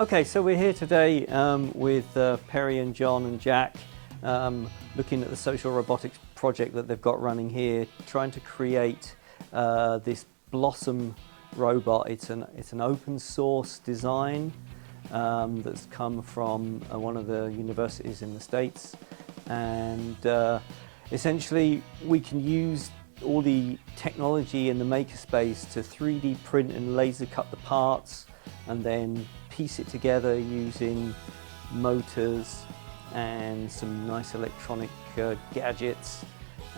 Okay, so we're here today with Perry and John and Jack, looking at the Social Robotics project that they've got running here, trying to create this Blossom robot. It's an open source design that's come from one of the universities in the States, and essentially we can use all the technology in the MakerSpace to 3D print and laser cut the parts and then piece it together using motors and some nice electronic gadgets,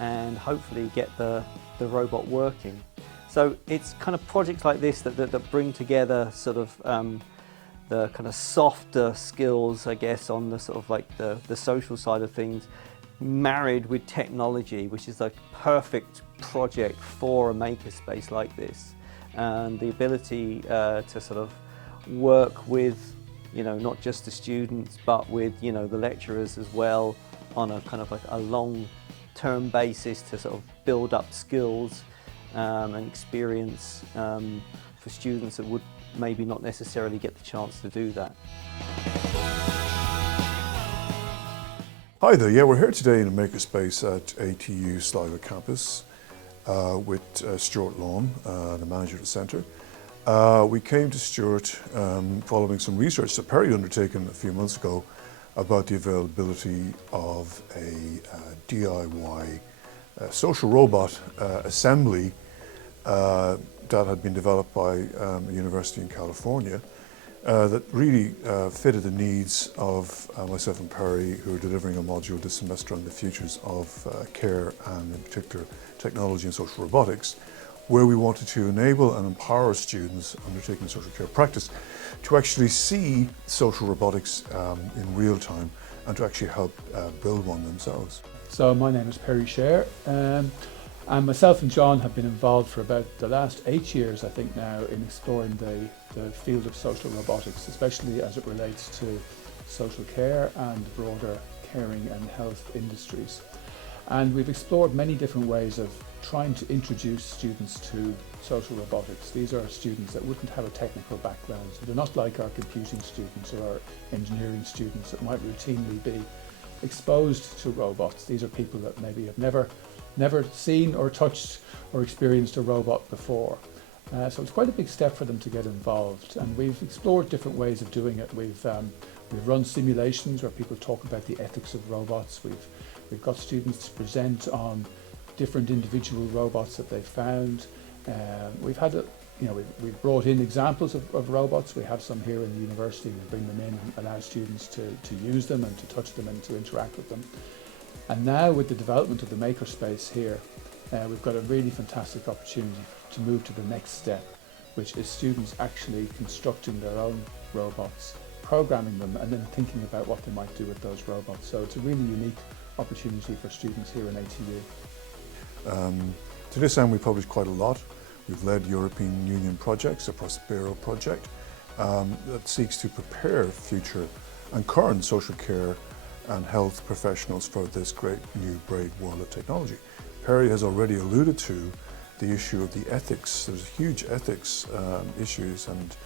and hopefully get the robot working. So it's kind of projects like this that bring together sort of the kind of softer skills, I guess, on the sort of like the social side of things, married with technology, which is like perfect project for a makerspace like this, and the ability to sort of work with, you know, not just the students but with, you know, the lecturers as well, on a kind of like a long-term basis to sort of build up skills and experience for students that would maybe not necessarily get the chance to do that. Hi there, yeah, we're here today in a makerspace at ATU Sligo campus with Stuart, the manager of the centre. We came to Stuart following some research that Perry had undertaken a few months ago about the availability of a DIY social robot assembly that had been developed by a university in California that really fitted the needs of myself and Perry, who are delivering a module this semester on the futures of care and in particular technology and social robotics, where we wanted to enable and empower students undertaking social care practice to actually see social robotics in real time and to actually help build one themselves. So my name is Perry Share, and myself and John have been involved for about the last 8 years, I think now, in exploring the field of social robotics, especially as it relates to social care and broader caring and health industries. And we've explored many different ways of trying to introduce students to social robotics. These are students that wouldn't have a technical background, so they're not like our computing students or our engineering students that might routinely be exposed to robots. These are people that maybe have never seen or touched or experienced a robot before. So it's quite a big step for them to get involved, and we've explored different ways of doing it. We've run simulations where people talk about the ethics of robots. We've got students to present on different individual robots that they've found. We've brought in examples of robots. We have some here in the university. We bring them in and allow students to use them and to touch them and to interact with them. And now with the development of the makerspace here, we've got a really fantastic opportunity to move to the next step, which is students actually constructing their own robots, programming them, and then thinking about what they might do with those robots. So it's a really unique opportunity for students here in ATU. To this end, we published quite a lot. We've led European Union projects, the Prospero project, that seeks to prepare future and current social care and health professionals for this great new great world of technology. Perry has already alluded to the issue of the ethics. There's huge ethics issues and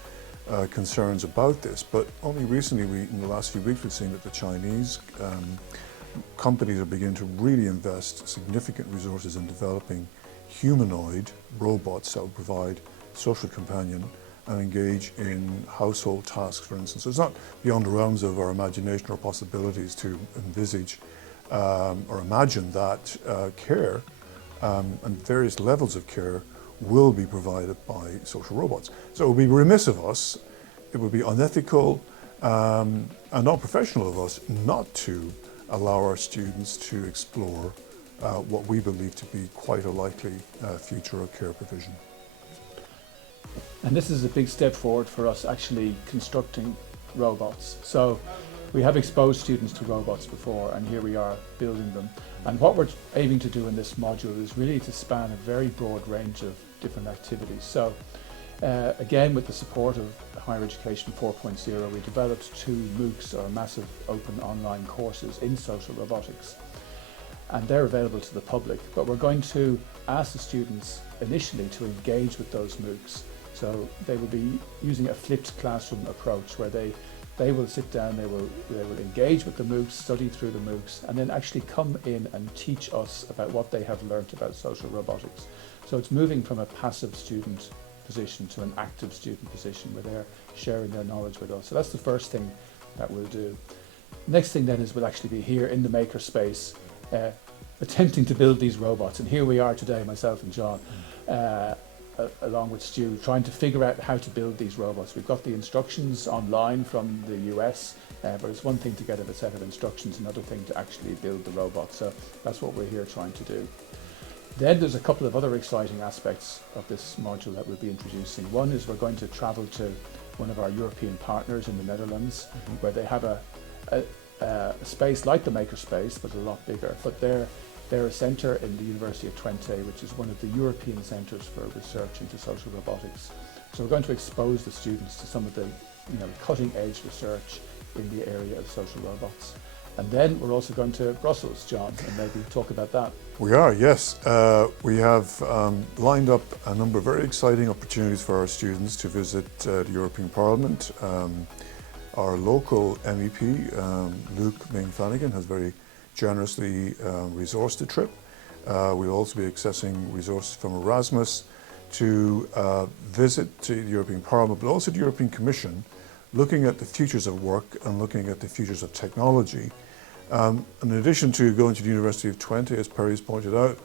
concerns about this, but only recently, in the last few weeks, we've seen that the Chinese companies are beginning to really invest significant resources in developing humanoid robots that will provide social companion and engage in household tasks, for instance. So it's not beyond the realms of our imagination or possibilities to envisage or imagine that care and various levels of care will be provided by social robots. So it would be remiss of us, it would be unethical and not professional of us not to allow our students to explore what we believe to be quite a likely future of care provision. And this is a big step forward for us actually constructing robots. So we have exposed students to robots before, and here we are building them. And what we're aiming to do in this module is really to span a very broad range of different activities. So again, with the support of Higher Education 4.0, we developed 2 MOOCs, or massive open online courses in social robotics. And they're available to the public, but we're going to ask the students initially to engage with those MOOCs So they will be using a flipped classroom approach where they will sit down, they will engage with the MOOCs, study through the MOOCs, and then actually come in and teach us about what they have learnt about social robotics. So it's moving from a passive student position to an active student position where they're sharing their knowledge with us. So that's the first thing that we'll do. Next thing then is we'll actually be here in the MakerSpace attempting to build these robots. And here we are today, myself and John, along with Stu, trying to figure out how to build these robots. We've got the instructions online from the US, but it's one thing to get a set of instructions, another thing to actually build the robot. So that's what we're here trying to do. Then there's a couple of other exciting aspects of this module that we'll be introducing. One is we're going to travel to one of our European partners in the Netherlands, where they have a space like the MakerSpace, but a lot bigger. But they're a centre in the University of Twente, which is one of the European centres for research into social robotics. So we're going to expose the students to some of the cutting edge research in the area of social robots. And then we're also going to Brussels, John, and maybe talk about that. We are, yes. We have lined up a number of very exciting opportunities for our students to visit the European Parliament. Our local MEP, Luke Main-Flanagan, has very generously resourced the trip. We'll also be accessing resources from Erasmus to visit the European Parliament, but also the European Commission, looking at the futures of work and looking at the futures of technology. In addition to going to the University of Twente, as Perry's pointed out,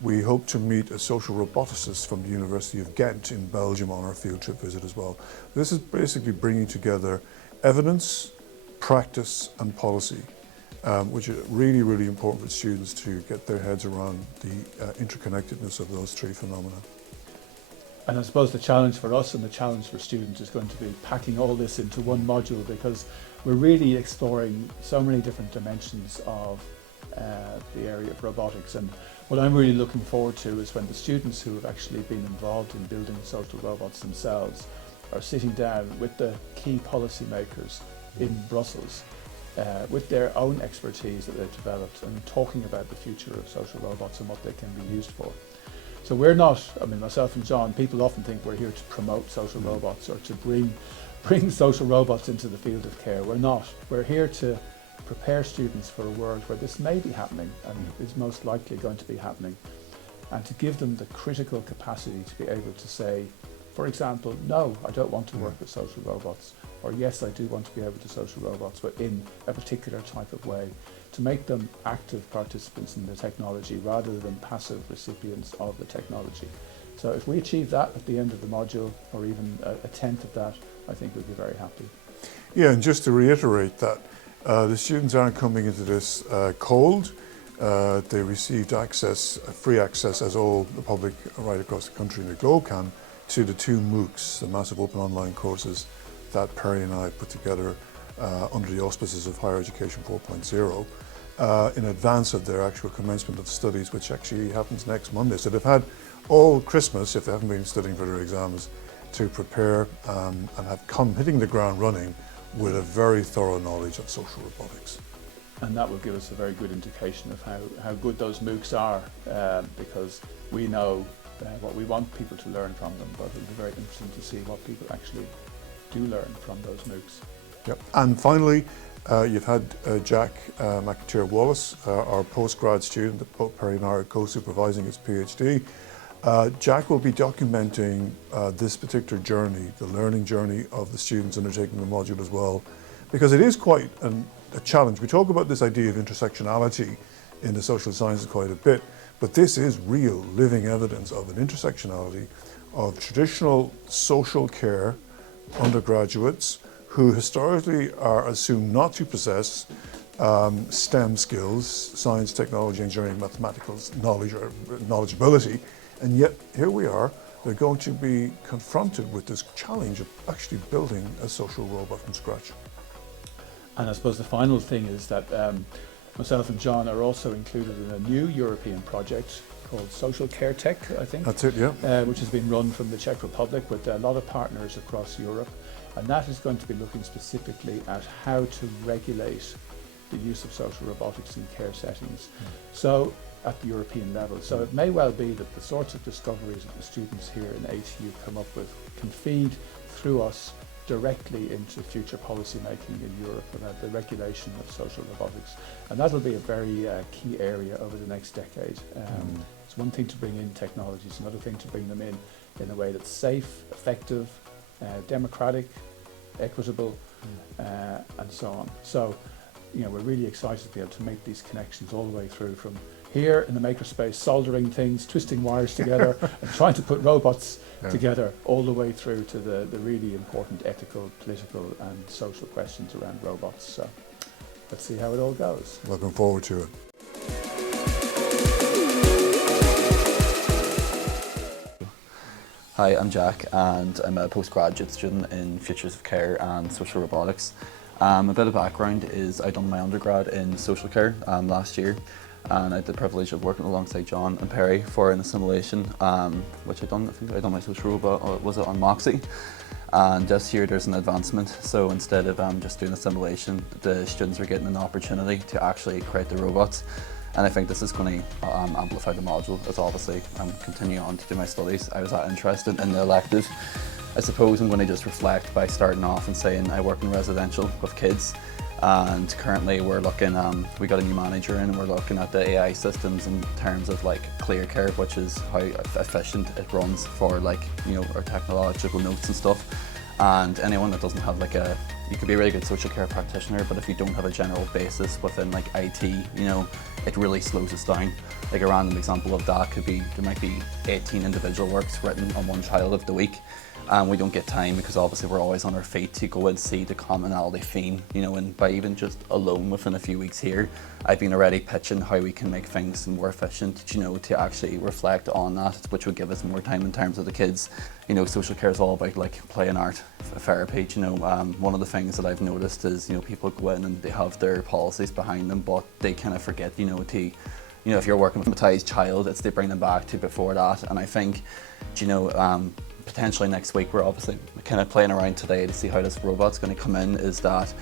we hope to meet a social roboticist from the University of Ghent in Belgium on our field trip visit as well. This is basically bringing together evidence, practice and policy, which is really, really important for students to get their heads around the interconnectedness of those three phenomena. And I suppose the challenge for us and the challenge for students is going to be packing all this into one module, because we're really exploring so many different dimensions of the area of robotics. And what I'm really looking forward to is when the students who have actually been involved in building social robots themselves are sitting down with the key policymakers in Brussels with their own expertise that they've developed and talking about the future of social robots and what they can be used for. So we're not, I mean, myself and John, people often think we're here to promote social robots or to bring social robots into the field of care. We're not. We're here to prepare students for a world where this may be happening and is most likely going to be happening, and to give them the critical capacity to be able to say, for example, no, I don't want to work with social robots, or yes, I do want to be able to social robots, but in a particular type of way, to make them active participants in the technology rather than passive recipients of the technology. So if we achieve that at the end of the module, or even a tenth of that, I think we'll be very happy. Yeah, and just to reiterate that, the students aren't coming into this cold. They received access, free access, as all the public right across the country and the globe can, to the two MOOCs, the massive open online courses that Perry and I put together under the auspices of Higher Education 4.0 in advance of their actual commencement of studies, which actually happens next Monday. So they've had all Christmas, if they haven't been studying for their exams, to prepare and have come hitting the ground running with a very thorough knowledge of social robotics. And that will give us a very good indication of how good those MOOCs are, because we know what we want people to learn from them, but it'll be very interesting to see what people actually do learn from those MOOCs. Yep. And finally, you've had Jack McAteer Wallace, our postgrad student that both Perry and I are co-supervising his PhD. Jack will be documenting this particular journey, the learning journey of the students undertaking the module as well, because it is quite a challenge. We talk about this idea of intersectionality in the social sciences quite a bit, but this is real living evidence of an intersectionality of traditional social care undergraduates who historically are assumed not to possess STEM skills, science, technology, engineering, mathematical knowledge or knowledgeability, and yet here we are, they're going to be confronted with this challenge of actually building a social robot from scratch. And I suppose the final thing is that myself and John are also included in a new European project called Social Care Tech, I think. That's it, yeah. Which has been run from the Czech Republic with a lot of partners across Europe. And that is going to be looking specifically at how to regulate the use of social robotics in care settings. So at the European level. So it may well be that the sorts of discoveries that the students here in ATU come up with can feed through us directly into future policy making in Europe about the regulation of social robotics. And that'll be a very key area over the next decade. It's one thing to bring in technologies, another thing to bring them in a way that's safe, effective, democratic, equitable, and so on. So, you know, we're really excited to be able to make these connections all the way through from here in the MakerSpace, soldering things, twisting wires together, and trying to put robots together, all the way through to the really important ethical, political, and social questions around robots. So let's see how it all goes. Looking forward to it. Hi, I'm Jack and I'm a postgraduate student in Futures of Care and Social Robotics. A bit of background is I done my undergrad in social care last year, and I had the privilege of working alongside John and Perry for an assimilation, which I think I done my social robot, or was it on MOOCs? And this year there's an advancement, so instead of just doing assimilation, the students are getting an opportunity to actually create the robots. And I think this is going to amplify the module, as obviously I'm continuing on to do my studies. I was that interested in the elective. I suppose I'm going to just reflect by starting off and saying I work in residential with kids, and currently we're looking, we got a new manager in, and we're looking at the AI systems in terms of like ClearCare, which is how efficient it runs for, like, you know, our technological notes and stuff. And anyone that doesn't have like you could be a really good social care practitioner, but if you don't have a general basis within like IT, you know, it really slows us down. Like a random example of that could be, there might be 18 individual works written on one child of the week, and we don't get time because obviously we're always on our feet to go and see the commonality theme, you know. And by even just alone within a few weeks here, I've been already pitching how we can make things more efficient, you know, to actually reflect on that, which would give us more time in terms of the kids. You know, social care is all about like play and art, therapy, you know. One of the things that I've noticed is, you know, people go in and they have their policies behind them, but they kind of forget, you know, if you're working with a traumatized child, it's to bring them back to before that. And I think, you know, potentially next week, we're obviously kind of playing around today to see how this robot's going to come in, is that,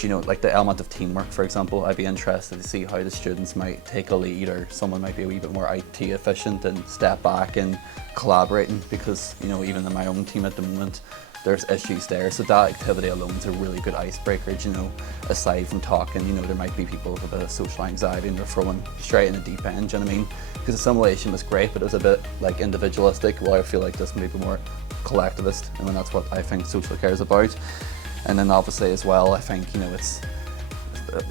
you know, like the element of teamwork, for example. I'd be interested to see how the students might take a lead, or someone might be a wee bit more IT efficient and step back and collaborating, because, you know, even in my own team at the moment, there's issues there. So that activity alone is a really good icebreaker, you know. Aside from talking, you know, there might be people with a bit of social anxiety and they're thrown straight in the deep end, do you know what I mean? Because assimilation was great, but it was a bit like individualistic. Well, I feel like this may be more collectivist, and that's what I think social care is about. And then obviously as well, I think, you know, it's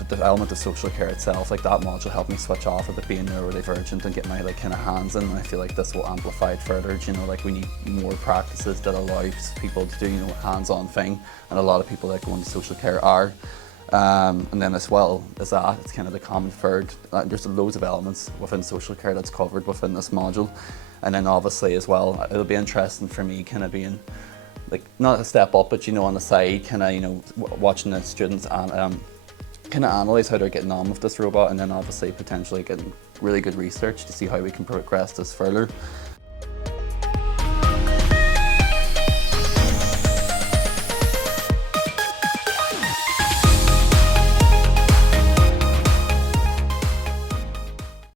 the element of social care itself, like that module helped me switch off a bit being neurodivergent and get my like kind of hands in, and I feel like this will amplify it further. You know, like we need more practices that allow people to do, you know, hands-on thing, and a lot of people that go into social care are. And then as well as that, it's kind of the common third. There's loads of elements within social care that's covered within this module. And then obviously as well, it'll be interesting for me kind of being like, not a step up, but, you know, on the side, kind of, you know, watching the students and kind of analyse how they're getting on with this robot, and then obviously potentially getting really good research to see how we can progress this further.